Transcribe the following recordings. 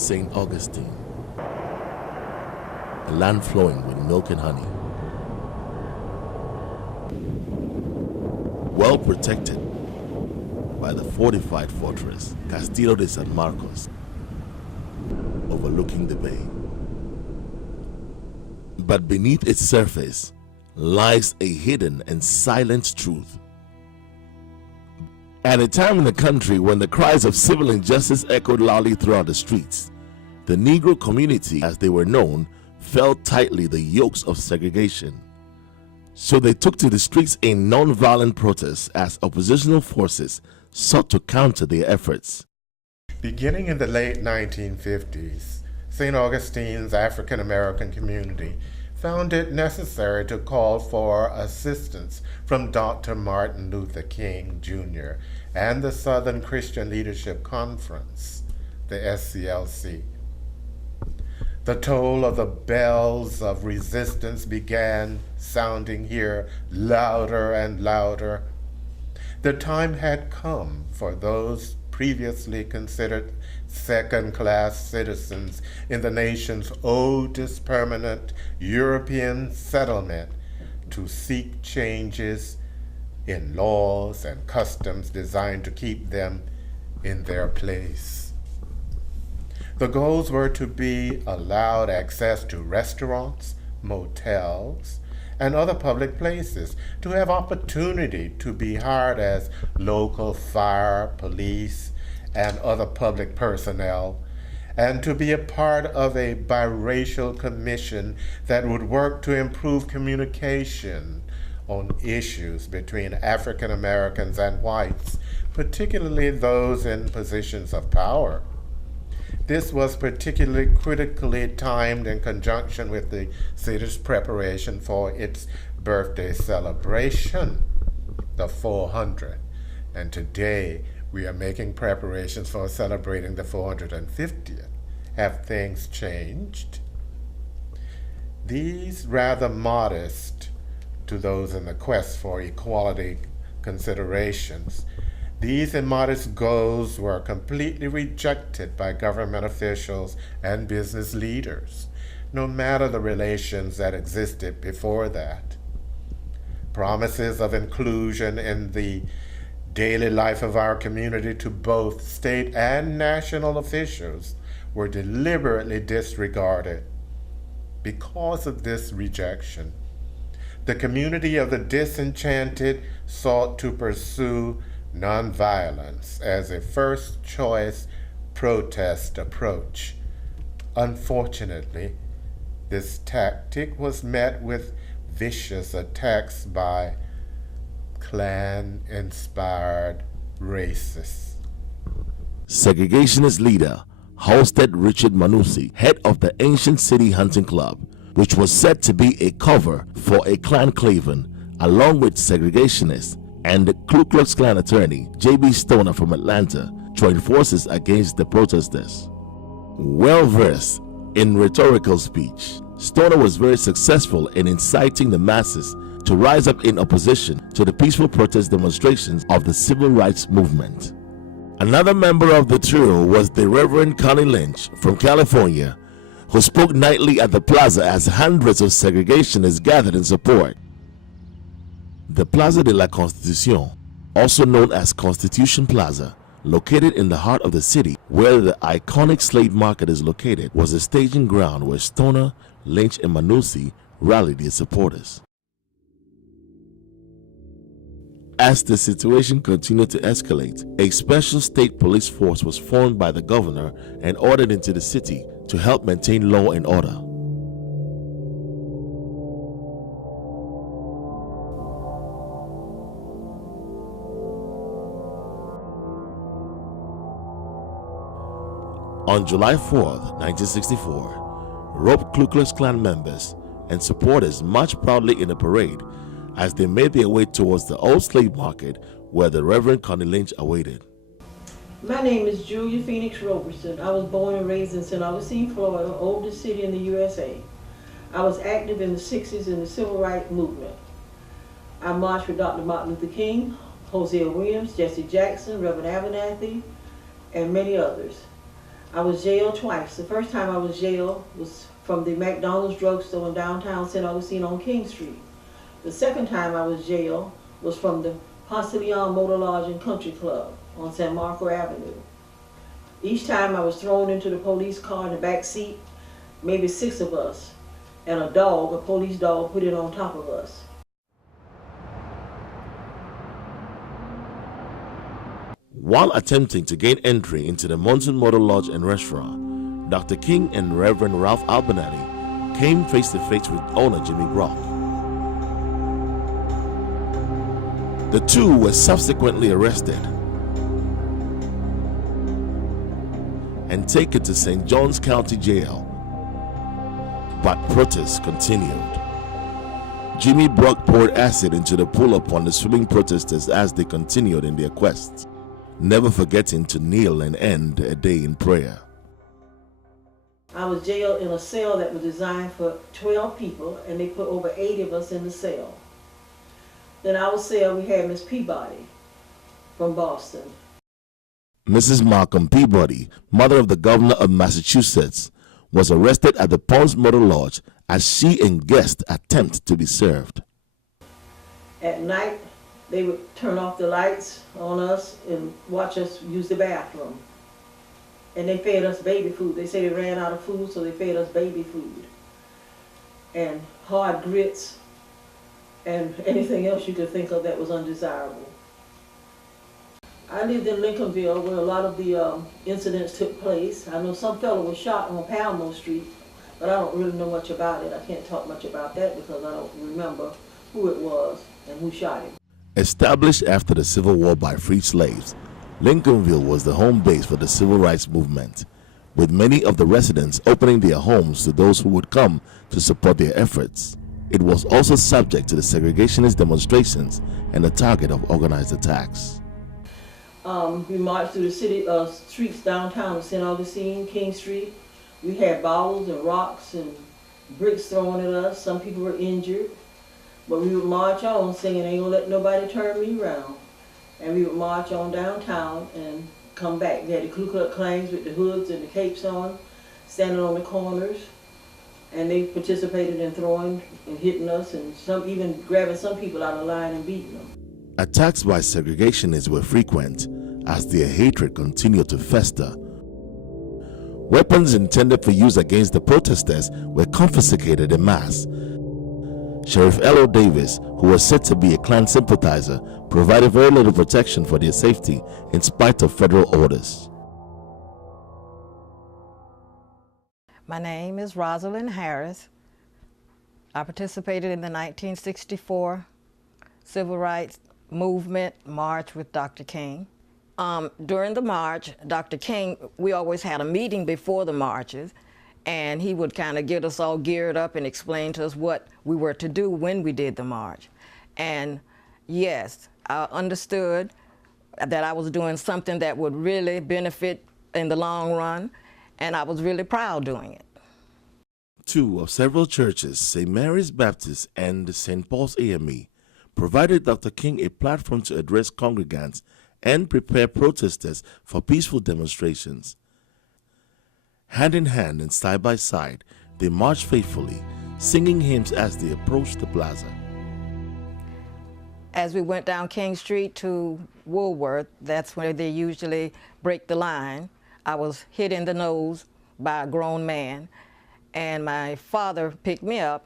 St. Augustine, a land flowing with milk and honey, well protected by the fortified fortress Castillo de San Marcos, overlooking the bay. But beneath its surface lies a hidden and silent truth. At a time in the country when the cries of civil injustice echoed loudly throughout the streets, the Negro community, as they were known, felt tightly the yokes of segregation. So they took to the streets in non-violent protests as oppositional forces sought to counter their efforts. Beginning in the late 1950s, St. Augustine's African American community found it necessary to call for assistance from Dr. Martin Luther King Jr. and the Southern Christian Leadership Conference, the SCLC. The toll of the bells of resistance began sounding here louder and louder. The time had come for those previously considered second-class citizens in the nation's oldest permanent European settlement to seek changes in laws and customs designed to keep them in their place. The goals were to be allowed access to restaurants, motels, and other public places, to have opportunity to be hired as local fire, police, and other public personnel, and to be a part of a biracial commission that would work to improve communication on issues between African Americans and whites, particularly those in positions of power. This was particularly critically timed in conjunction with the city's preparation for its birthday celebration, the 400th. And today, we are making preparations for celebrating the 450th. Have things changed? These rather modest, to those in the quest for equality considerations, these immodest goals were completely rejected by government officials and business leaders, no matter the relations that existed before that. Promises of inclusion in the daily life of our community to both state and national officials were deliberately disregarded. Because of this rejection, the community of the disenchanted sought to pursue nonviolence as a first-choice protest approach. Unfortunately, this tactic was met with vicious attacks by Klan-inspired racists. Segregationist leader Halstead Richard Manusi, head of the ancient city hunting club, which was said to be a cover for a Klanclaven, along with segregationists and the Ku Klux Klan attorney J.B. Stoner from Atlanta, joined forces against the protesters. Well-versed in rhetorical speech, Stoner was very successful in inciting the masses to rise up in opposition to the peaceful protest demonstrations of the civil rights movement. Another member of the trio was the Reverend Connie Lynch from California, who spoke nightly at the plaza as hundreds of segregationists gathered in support. The Plaza de la Constitución, also known as Constitution Plaza, located in the heart of the city where the iconic slave market is located, was a staging ground where Stoner, Lynch, and Manusi rallied their supporters. As the situation continued to escalate, a special state police force was formed by the governor and ordered into the city to help maintain law and order. On July 4th, 1964, robed Ku Klux Klan members and supporters marched proudly in a parade as they made their way towards the old slave market where the Reverend Connie Lynch awaited. My name is Julia Phoenix Roberson. I was born and raised in St. Augustine, Florida, oldest city in the USA. I was active in the 60s in the civil rights movement. I marched with Dr. Martin Luther King, Hosea Williams, Jesse Jackson, Reverend Abernathy, and many others. I was jailed twice. The first time I was jailed was from the McDonald's drugstore in downtown St. Augustine on King Street. The second time I was jailed was from the Ponce de Leon Motor Lodge and Country Club on San Marco Avenue. Each time I was thrown into the police car in the back seat, maybe 6 of us, and a dog, a police dog, put it on top of us. While attempting to gain entry into the Monsoon Motor Lodge and Restaurant, Dr. King and Reverend Ralph Albanati came face to face with owner Jimmy Brock. The two were subsequently arrested and taken to St. Johns County Jail, but protests continued. Jimmy Brock poured acid into the pool upon the swimming protesters as they continued in their quest, never forgetting to kneel and end a day in prayer. I was jailed in a cell that was designed for 12 people, and they put over 80 of us in the cell. In our cell, we had Miss Peabody from Boston. Mrs. Malcolm Peabody, mother of the governor of Massachusetts, was arrested at the Ponce Motor Lodge as she and guests attempt to be served. At night, they would turn off the lights on us and watch us use the bathroom. And they fed us baby food. They say they ran out of food, so they fed us baby food. And hard grits and anything else you could think of that was undesirable. I lived in Lincolnville where a lot of the incidents took place. I know some fellow was shot on Palmo Street, but I don't really know much about it. I can't talk much about that because I don't remember who it was and who shot him. Established after the Civil War by freed slaves, Lincolnville was the home base for the civil rights movement, with many of the residents opening their homes to those who would come to support their efforts. It was also subject to the segregationist demonstrations and the target of organized attacks. We marched through the city streets downtown of St. Augustine, King Street. We had bottles and rocks and bricks thrown at us. Some people were injured. But we would march on singing, "Ain't gonna let nobody turn me around." And we would march on downtown and come back. We had the Ku Klux Klans with the hoods and the capes on, standing on the corners. And they participated in throwing and hitting us, and some even grabbing some people out of line and beating them. Attacks by segregationists were frequent as their hatred continued to fester. Weapons intended for use against the protesters were confiscated en masse. Sheriff L.O. Davis, who was said to be a Klan sympathizer, provided very little protection for their safety in spite of federal orders. My name is Rosalind Harris. I participated in the 1964 Civil Rights Movement March with Dr. King. During the march, Dr. King, we always had a meeting before the marches, and he would kind of get us all geared up and explain to us what we were to do when we did the march. And yes, I understood that I was doing something that would really benefit in the long run, and I was really proud doing it. Two of several churches, St. Mary's Baptist and St. Paul's AME, provided Dr. King a platform to address congregants and prepare protesters for peaceful demonstrations. Hand in hand and side by side, they marched faithfully, singing hymns as they approached the plaza. As we went down King Street to Woolworth, that's where they usually break the line, I was hit in the nose by a grown man, and my father picked me up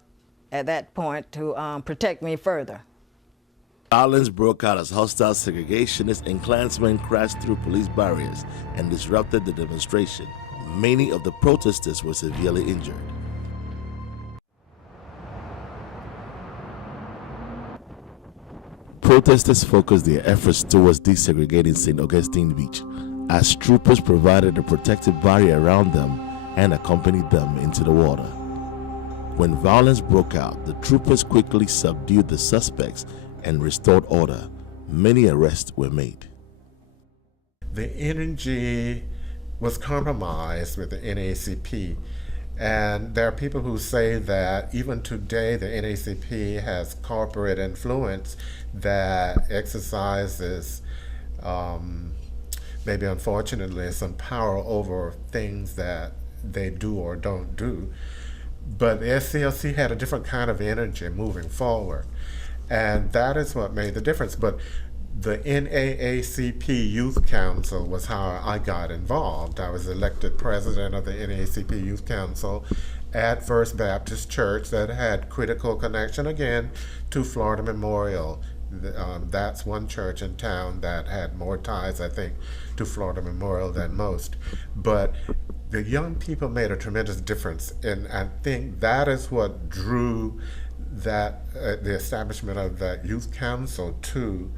at that point to protect me further. Violence broke out as hostile segregationists and Klansmen crashed through police barriers and disrupted the demonstration. Many of the protesters were severely injured. Protesters focused their efforts towards desegregating St. Augustine Beach, as troopers provided a protective barrier around them and accompanied them into the water. When violence broke out, the troopers quickly subdued the suspects and restored order. Many arrests were made. The energy was compromised with the NAACP, and there are people who say that even today the NAACP has corporate influence that exercises maybe unfortunately, some power over things that they do or don't do. But the SCLC had a different kind of energy moving forward. And that is what made the difference. But the NAACP Youth Council was how I got involved. I was elected president of the NAACP Youth Council at First Baptist Church that had critical connection again to Florida Memorial. That's one church in town that had more ties, I think, to Florida Memorial than most. But the young people made a tremendous difference, and I think that is what drew that the establishment of that youth council to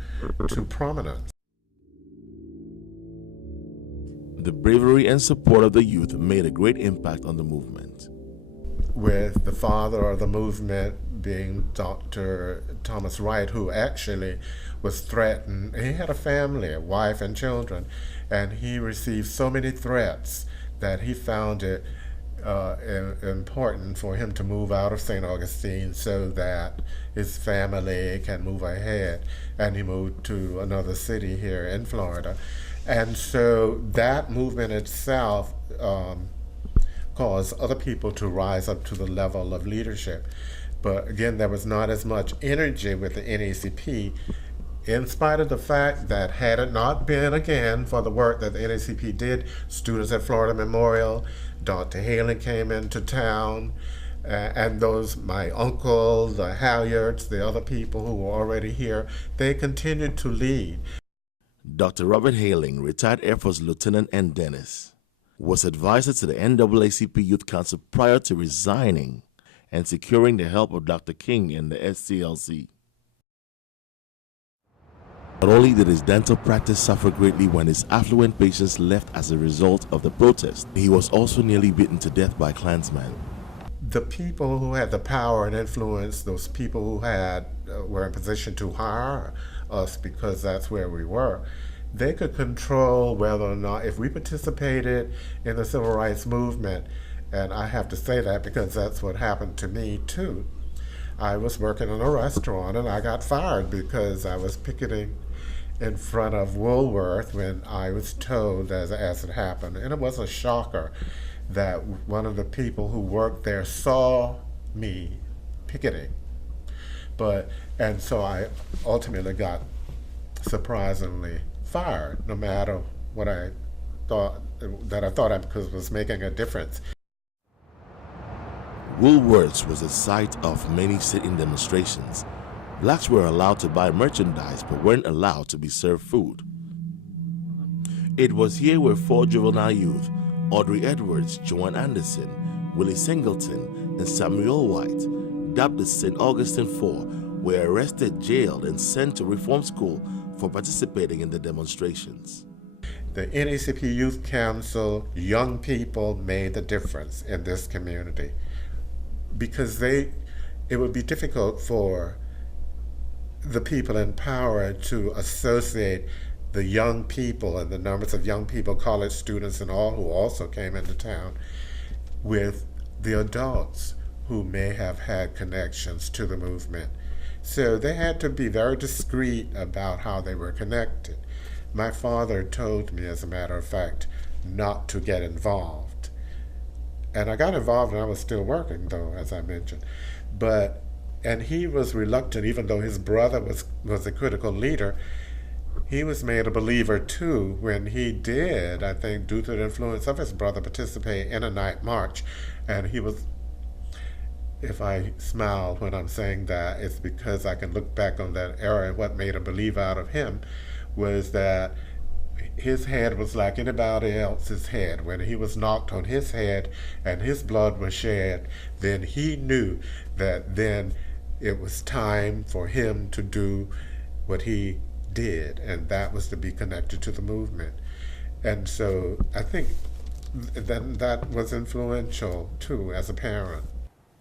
prominence. The bravery and support of the youth made a great impact on the movement. With the father of the movement being Dr. Thomas Wright, who actually was threatened. He had a family, a wife and children, and he received so many threats that he found it important for him to move out of St. Augustine so that his family can move ahead. And he moved to another city here in Florida. And so that movement itself caused other people to rise up to the level of leadership. But again, there was not as much energy with the NAACP, in spite of the fact that had it not been, again, for the work that the NAACP did, students at Florida Memorial, Dr. Halen came into town, and those, my uncle, the Halyards, the other people who were already here, they continued to lead. Dr. Robert Haling, retired Air Force Lieutenant and Dennis, was advisor to the NAACP Youth Council prior to resigning and securing the help of Dr. King in the SCLC. Not only did his dental practice suffer greatly when his affluent patients left as a result of the protest, he was also nearly beaten to death by Klansmen. The people who had the power and influence, those people who were in position to hire us because that's where we were, they could control whether or not, if we participated in the civil rights movement, and I have to say that because that's what happened to me too. I was working in a restaurant and I got fired because I was picketing in front of Woolworth when I was told as it happened. And it was a shocker that one of the people who worked there saw me picketing. And so I ultimately got surprisingly fired, no matter what I thought I was making a difference. Woolworths was the site of many sit-in demonstrations. Blacks were allowed to buy merchandise but weren't allowed to be served food. It was here where 4 juvenile youth, Audrey Edwards, Joan Anderson, Willie Singleton, and Samuel White, dubbed the St. Augustine Four, were arrested, jailed, and sent to reform school for participating in the demonstrations. The NAACP Youth Council, young people made the difference in this community because it would be difficult for the people in power to associate the young people and the numbers of young people, college students and all who also came into town, with the adults who may have had connections to the movement. So they had to be very discreet about how they were connected. My father told me, as a matter of fact, not to get involved. And I got involved and I was still working, though, as I mentioned. And he was reluctant, even though his brother was a critical leader. He was made a believer, too, when he did, I think, due to the influence of his brother, participate in a night march. And he was, if I smile when I'm saying that, it's because I can look back on that era, and what made a believer out of him was that his head was like anybody else's head. When he was knocked on his head and his blood was shed, then he knew that then it was time for him to do what he did, and that was to be connected to the movement. And so I think that was influential too as a parent.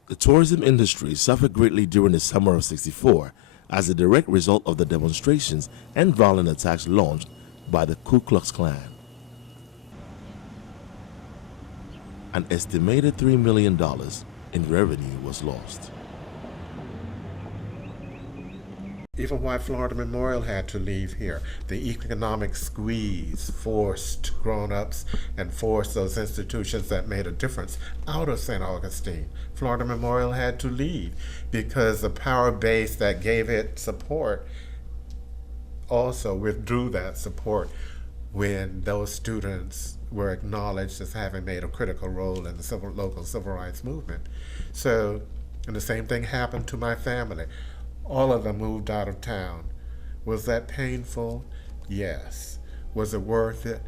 The tourism industry suffered greatly during the summer of '64 as a direct result of the demonstrations and violent attacks launched by the Ku Klux Klan. An estimated $3 million in revenue was lost. Even why Florida Memorial had to leave here. The economic squeeze forced grown-ups and forced those institutions that made a difference out of St. Augustine. Florida Memorial had to leave because the power base that gave it support also withdrew that support when those students were acknowledged as having made a critical role in the local civil rights movement. So, and the same thing happened to my family. All of them moved out of town. Was that painful? Yes. Was it worth it?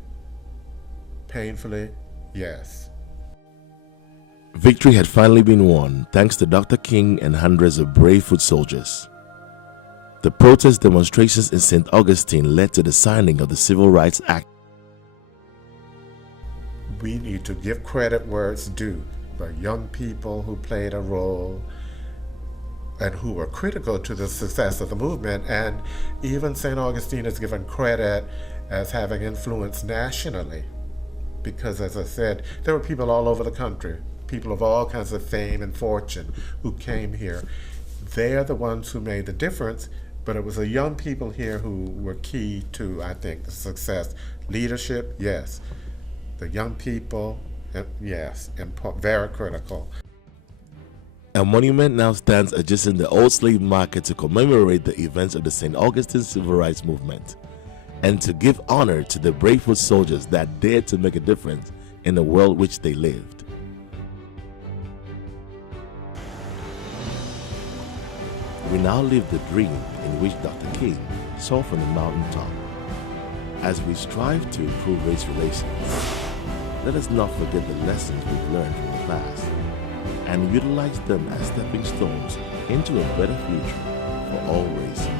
Painfully? Yes. Victory had finally been won thanks to Dr. King and hundreds of brave foot soldiers. The protest demonstrations in St. Augustine led to the signing of the Civil Rights Act. We need to give credit where it's due. The young people who played a role and who were critical to the success of the movement, and even St. Augustine is given credit as having influence nationally. Because, as I said, there were people all over the country, people of all kinds of fame and fortune who came here. They are the ones who made the difference, but it was the young people here who were key to, I think, the success. Leadership, yes. The young people, yes, very critical. A monument now stands adjacent the old slave market to commemorate the events of the St. Augustine Civil Rights Movement and to give honor to the brave foot soldiers that dared to make a difference in the world which they lived. We now live the dream in which Dr. King saw from the mountaintop. As we strive to improve race relations, let us not forget the lessons we've learned from the past and utilize them as stepping stones into a better future for all races.